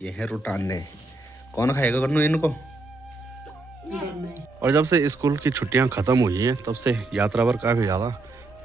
ये है रुटाने। कौन खाएगा कन्नू इनको? और जब से स्कूल की छुट्टियां खत्म हुई हैं तब से यात्रा पर काफी ज्यादा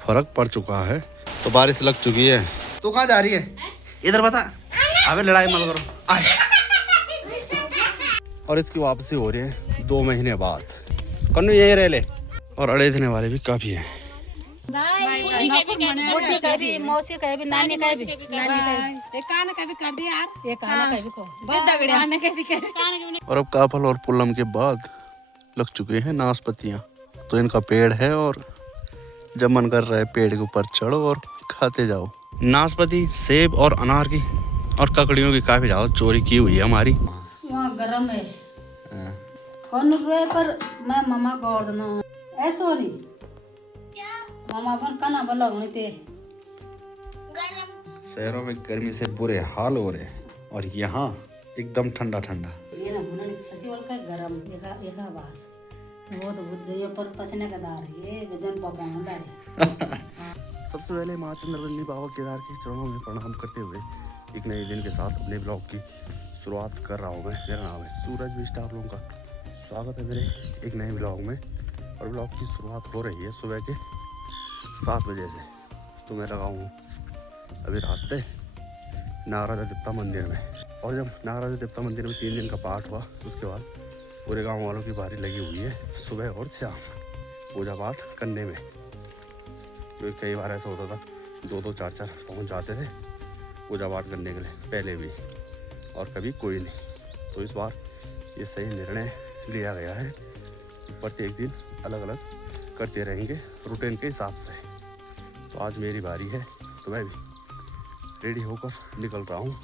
फर्क पड़ चुका है। तो बारिश लग चुकी है। तू कहाँ जा रही है? इधर बता। अबे लड़ाई मत करो। आए। और इसकी वापसी हो रही है 2 महीने बाद। कन्नू यही रह ले। और अड़े देने वाले भी काफी हैं। मौसी का भी, नानी का भी, कान का भी कर दिया यार, ये कान का भी को दगड़िया के भी कर। और अब काफल और पुल्लम के बाद लग चुके हैं नाशपतियाँ। तो इनका पेड़ है और जब मन कर रहा है पेड़ के ऊपर चढ़ो और खाते जाओ। नाशपाती, सेब और अनार की और ककड़ियों की काफी ज्यादा चोरी की हुई है हमारी। वहाँ गरम है कौन रुए पर मैं मामा को और देना ऐसो नहीं मामा अपन कना बलगनी थे। शहरों में गर्मी से बुरे हाल हो रहे हैं और यहाँ एकदम ठंडा ठंडा। ये ना भुना सची बोल का गरम एका बास वो तो बुझ जाइए पर पसीने का दार ये वेदन पापा ना दार। सबसे पहले माँ चंद्रवंदनी बाबा केदार के चरणों में प्रणाम करते हुए एक नए दिन के साथ अपने ब्लॉग की शुरुआत कर रहा हूँ मैं। मेरा नाम है सूरज विष्ट। आप लोगों का स्वागत है मेरे एक नए ब्लॉग में। और ब्लॉग की शुरुआत हो रही है सुबह के 7 बजे से। तो मैं लगा हूँ अभी रास्ते नागराजा देवता मंदिर में। और जब नागराजा देवता मंदिर में 3 दिन का पाठ हुआ उसके बाद पूरे गांव वालों की बारी लगी हुई है सुबह और शाम पूजा पाठ करने में। क्योंकि कई बार ऐसा होता था 2-2, 4-4 पहुँच जाते थे पूजा पाठ करने के लिए पहले भी, और कभी कोई नहीं। तो इस बार ये सही निर्णय लिया गया है कि प्रत्येक दिन अलग अलग करते रहेंगे रूटीन के हिसाब से। तो आज मेरी बारी है तो मैं भी रेडी होकर निकल रहा हूँ।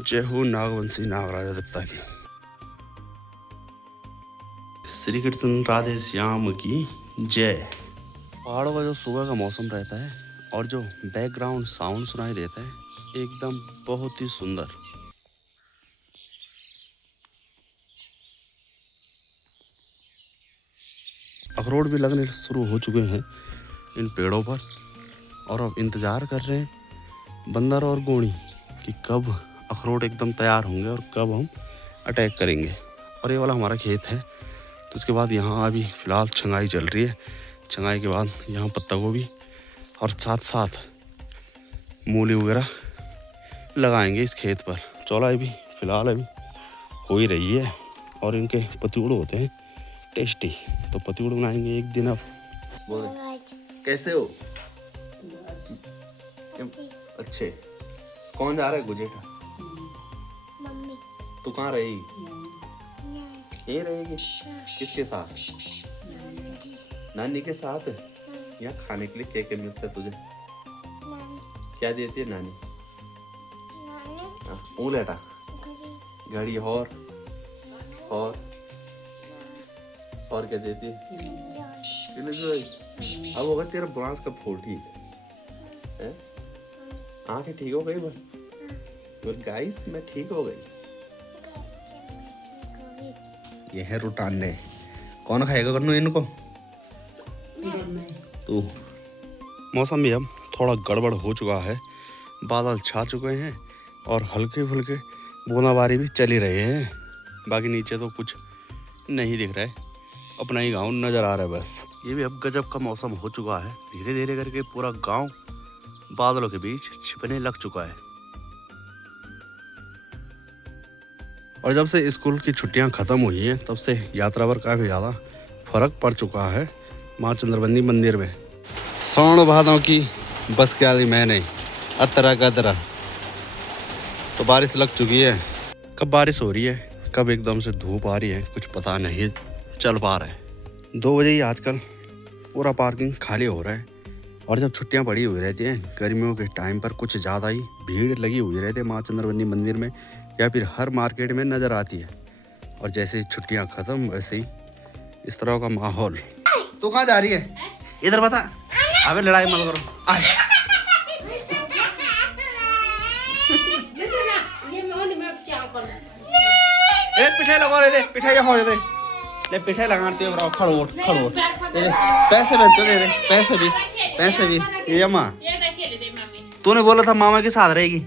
जय हो नागवंशी नागराजा देवता की। श्री कृष्ण राधे श्याम की जय। पहाड़ों का जो सुबह का मौसम रहता है और जो बैकग्राउंड साउंड सुनाई देता है एकदम बहुत ही सुंदर। अखरोट भी लगने शुरू हो चुके हैं इन पेड़ों पर और अब इंतजार कर रहे हैं बंदर और गोणी कि कब अखरोट एकदम तैयार होंगे और कब हम अटैक करेंगे। और ये वाला हमारा खेत है। तो उसके बाद यहाँ अभी फ़िलहाल छंगाई चल रही है। छंगाई के बाद यहाँ पत्ता गोभी और साथ साथ मूली वगैरह लगाएंगे इस खेत पर। चौलाई भी फ़िलहाल अभी हो ही रही है और इनके पतिउड़ होते हैं टेस्टी। तो पतिउड़ बनाएंगे एक दिन। अब कैसे हो? अच्छे। कौन जा रहा है गुजेठा? मम्मी। तू कहाँ रहेगी? यहीं रहेगी? किसके साथ? नानी के साथ। यहाँ खाने के लिए क्या मिलता है तुझे? क्या देती है नानी? उलेटा घड़ी और क्या देती है? अब होगा तेरा ब्रांच का फोड़ ठीक है? आंखें ठीक हो गई बस गाइस मैं ठीक हो गई। ये है रुटाने। कौन खाएगा कन्नू इनको? तू। मौसम भी अब थोड़ा गड़बड़ हो चुका है। बादल छा चुके हैं और हल्के फुल्के बूंदाबांदी भी चल ही रहे हैं। बाकी नीचे तो कुछ नहीं दिख रहा है, अपना ही गांव नजर आ रहा है बस। ये भी अब गजब का मौसम हो चुका है। धीरे धीरे करके पूरा गांव बादलों के बीच छिपने लग चुका है। और जब से स्कूल की छुट्टियां खत्म हुई हैं तब से यात्रा पर काफी ज्यादा फर्क पड़ चुका है माँ चंद्रवंदनी मंदिर में। सौण भादों की बस क्या दी मैंने अतरा कतरा। तो बारिश लग चुकी है। कब बारिश हो रही है कब एकदम से धूप आ रही है कुछ पता नहीं चल पा रहा है। 2 बजे ही आजकल पूरा पार्किंग खाली हो रहा है। और जब छुट्टियां पड़ी हुई रहती हैं गर्मियों के टाइम पर कुछ ज़्यादा ही भीड़ लगी हुई रहती है माँ चंद्रवंदनी मंदिर में या फिर हर मार्केट में नज़र आती है। और जैसे ही छुट्टियां खत्म वैसे ही इस तरह का माहौल। तू कहाँ जा रही है? इधर बता। अबे लड़ाई मत करो। पिठाई लगा रहे थे, पिठाई हो जाते। ले पिठे लगाते हो खड़ोट खड़ोट पैसे बन तो दे दे पैसे भी ये माँ तूने बोला था मामा के साथ रहेगी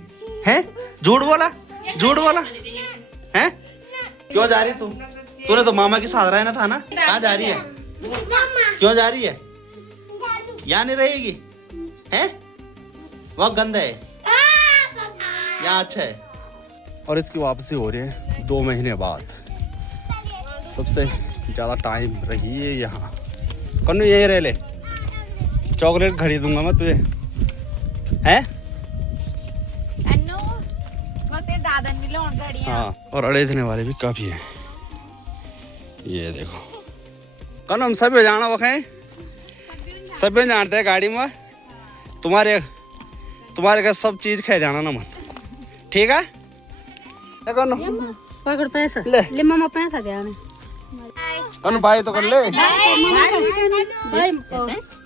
हैं झूठ बोला हैं क्यों जा रही तूने तो मामा के साथ रहना था ना कहाँ जा रही है क्यों जा रही है यहाँ नहीं रहेगी हैं वहाँ गंदा है यहाँ अच्छा है और इसकी वापसी हो रही है 2 महीने बाद सबसे ज़्यादा टाइम रही है यहाँ कन्नू यहीं रह ले चॉकलेट खरीदूंगा मैं तुझे हैं हाँ और अड़े देने वाले भी काफ़ी हैं ये देखो कन्नू हम सभी जाना वो खाएं सभी जानते हैं गाड़ी में तुम्हारे का सब चीज़ खा जाना ना मन ठीक है कन्नू पकड़ पैसा ले मामा पैसा दे आने कन्नू भाई तो कर ले भाई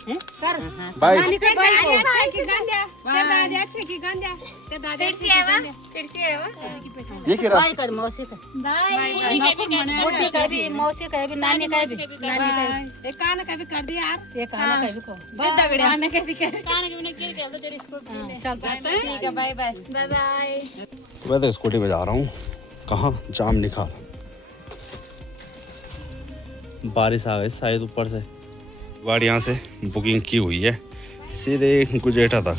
कर भाई नानी के भाई को अच्छा की गंद्या ते दादी अच्छा की गंद्या ते दादी फिरसी आवा ये क्या भाई कर मौसी का छोटी का भी मौसी का भी नानी का भी एक कान का भी कर दिया यार एक खाना का भी को बहुत तगड़े कान का भी कर चल ठीक है बाय बाय बाय मैं तो स्कूटी में जा रहा हूँ कहाँ जाम निकाल बारिश आ गई शायद ऊपर से गाड़ी यहाँ से बुकिंग की हुई है सीधे गुजेठा तक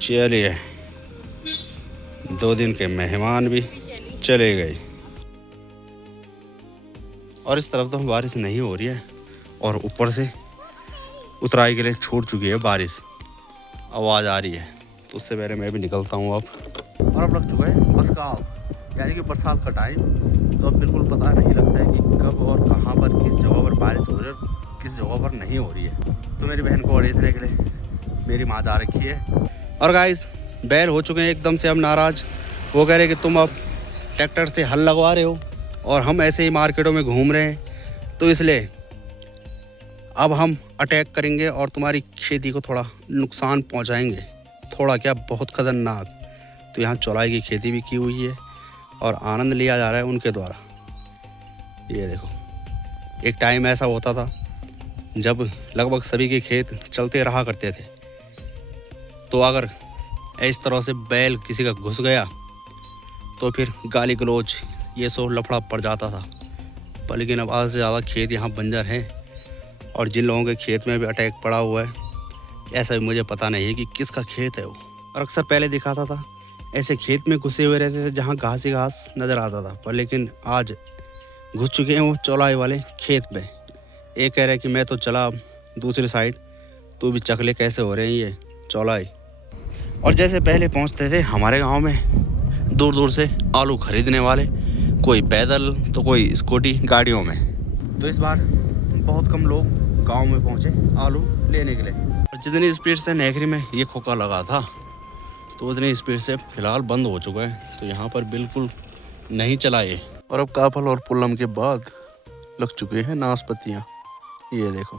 चलिए 2 दिन के मेहमान भी चले गए और इस तरफ तो बारिश नहीं हो रही है और ऊपर से उतराई के लिए छूट चुकी है बारिश आवाज़ आ रही है तो उससे पहले मैं भी निकलता हूँ अब और अब लग चुका है बस का यानी कि बरसात का टाइम तो अब बिल्कुल पता नहीं लगता है कि कब और कहाँ पर किस जगह पर बारिश हो रही है और किस जगह पर नहीं हो रही है तो मेरी बहन को अड़ेतने के लिए मेरी माँ जा रखी है और गाइस बैल हो चुके हैं एकदम से अब नाराज़ वो कह रहे कि तुम अब ट्रैक्टर से हल लगवा रहे हो और हम ऐसे ही मार्केटों में घूम रहे हैं तो इसलिए अब हम अटैक करेंगे और तुम्हारी खेती को थोड़ा नुकसान पहुँचाएँगे थोड़ा क्या बहुत खतरनाक तो यहाँ चौलाई की खेती भी की हुई है और आनंद लिया जा रहा है उनके द्वारा ये देखो एक टाइम ऐसा होता था जब लगभग सभी के खेत चलते रहा करते थे तो अगर इस तरह से बैल किसी का घुस गया तो फिर गाली गलौज ये सब लफड़ा पड़ जाता था पर लेकिन अब आधे से ज़्यादा खेत यहाँ बंजर हैं और जिन लोगों के खेत में भी अटैक पड़ा हुआ है ऐसा भी मुझे पता नहीं है कि किसका खेत है वो और अक्सर पहले दिखाता था ऐसे खेत में घुसे हुए रहते थे जहाँ घास ही घास नज़र आता था पर लेकिन आज घुस चुके हैं वो चौलाई वाले खेत में एक कह रहा है कि मैं तो चला दूसरी साइड तो भी चकले कैसे हो रहे हैं ये चौलाई और जैसे पहले पहुँचते थे हमारे गांव में दूर दूर से आलू खरीदने वाले कोई पैदल तो कोई स्कूटी गाड़ियों में तो इस बार बहुत कम लोग गांव में पहुँचे आलू लेने के लिए और जितनी स्पीड से नेहरी में ये खोखा लगा था तो उतनी स्पीड से फिलहाल बंद हो चुका है तो यहाँ पर बिल्कुल नहीं चला ये और अब काफल और पुल्लम के बाद लग चुके हैं नाशपतियाँ ये देखो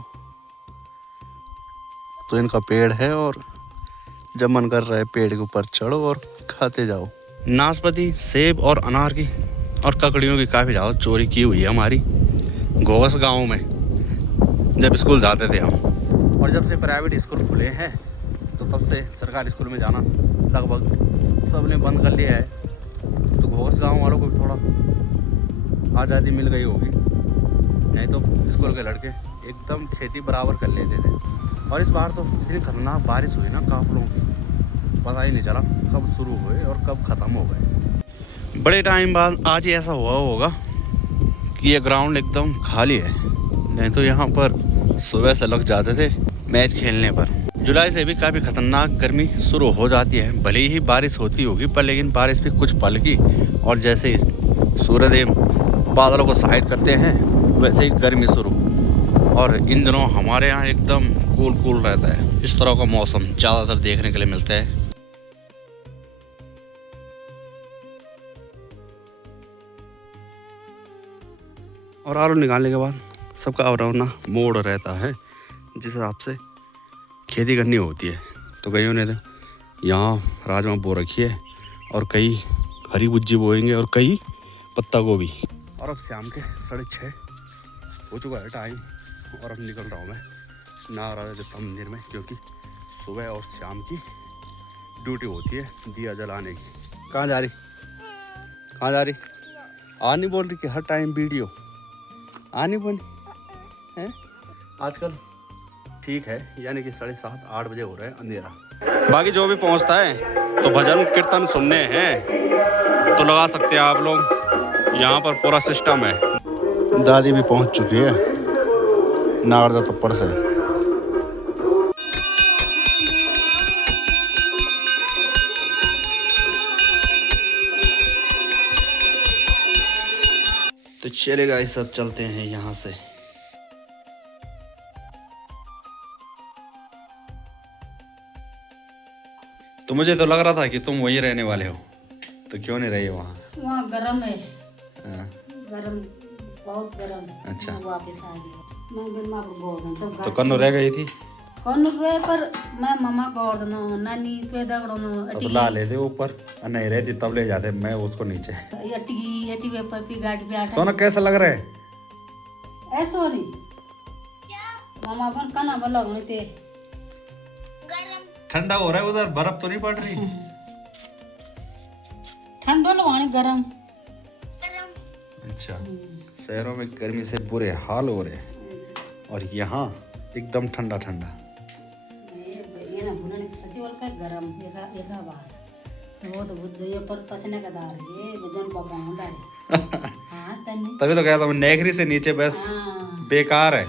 तो इनका पेड़ है और जब मन कर रहा है पेड़ के ऊपर चढ़ो और खाते जाओ नाशपाती सेब और अनार की और ककड़ियों की काफ़ी ज़्यादा चोरी की हुई है हमारी घोस गांव में जब स्कूल जाते थे हम और जब से प्राइवेट स्कूल खुले हैं तो तब से सरकारी स्कूल में जाना लगभग सब ने बंद कर लिया है तो घोस गांव वालों को भी थोड़ा आज़ादी मिल गई होगी नहीं तो स्कूल के लड़के एकदम खेती बराबर कर लेते थे और इस बार तो इतनी खतरनाक बारिश हुई ना काफलों की पता ही नहीं चला कब शुरू हुए और कब ख़त्म हो गए बड़े टाइम बाद आज ही ऐसा हुआ होगा कि ये ग्राउंड एकदम खाली है नहीं तो यहाँ पर सुबह से लग जाते थे मैच खेलने पर जुलाई से भी काफ़ी ख़तरनाक गर्मी शुरू हो जाती है भले ही बारिश होती होगी पर लेकिन बारिश भी कुछ पल की और जैसे ही सूर्यदेव बादलों को साइड करते हैं वैसे ही गर्मी शुरू और इन दिनों हमारे यहाँ एकदम कूल रहता है इस तरह का मौसम ज़्यादातर देखने के लिए मिलता है और आलू निकालने के बाद सबका अपना मोड़ रहता है जिस हिसाब से खेती करनी होती है तो कईयों ने तो यहाँ राजमा बो रखी है और कई हरी भुज्जी बोएंगे और कई पत्ता गोभी और अब शाम के 6:30 हो चुका है टाइम और अब निकल रहा हूँ मैं नागराजा देवता मंदिर में, क्योंकि सुबह और शाम की ड्यूटी होती है दिया जलाने की। कहाँ जा रही? कहाँ जा रही? आ नहीं बोल रही कि हर टाइम वीडियो आ नहीं बनी है आजकल। ठीक है, यानी कि 7:30-8 बजे हो रहे हैं अंधेरा। बाकी जो भी पहुंचता है तो भजन कीर्तन सुनने हैं तो लगा सकते हैं आप लोग, यहाँ पर पूरा सिस्टम है। दादी भी पहुंच चुकी है नागराजा तप्पर से। तो चलेगा, इस सब चलते हैं यहाँ से। तो मुझे तो लग रहा था कि तुम वहीं रहने वाले हो, तो क्यों नहीं रही वहाँ? वहाँ गर्म है, हाँ, गर्म, बहुत गर्म। अच्छा। मैं वापस आ गई। मैं बिन माँ को गोवर्धन तो कन्नू रह गई थी? कौन रहे पर मैं मम्मा गोवर्धन नानी तो दगड़ो तो ला लेते ऊपर, नहीं रहती तब ले जाते मैं उसको नीचे। अटी के पर भी गाड़ी पे सोना कैसा लग रहा है? ऐसो नहीं मम्मा अपन कना बल लगने थे। ठंडा हो रहा है उधर, बर्फ तो नहीं पड़ रही? ठंडो लगवानी गरम। अच्छा, शहरों में गर्मी से बुरे हाल हो रहे हैं और यहाँ एकदम ठंडा ठंडा। ये ना भूलने सच्ची बोल का गरम एका बास वो तो बुझ जाइए पर पसीने का दार ये वजन पापा होता है। हाँ तन्ने तभी तो कहता हूँ नेगरी से नीचे बस हाँ बेकार है।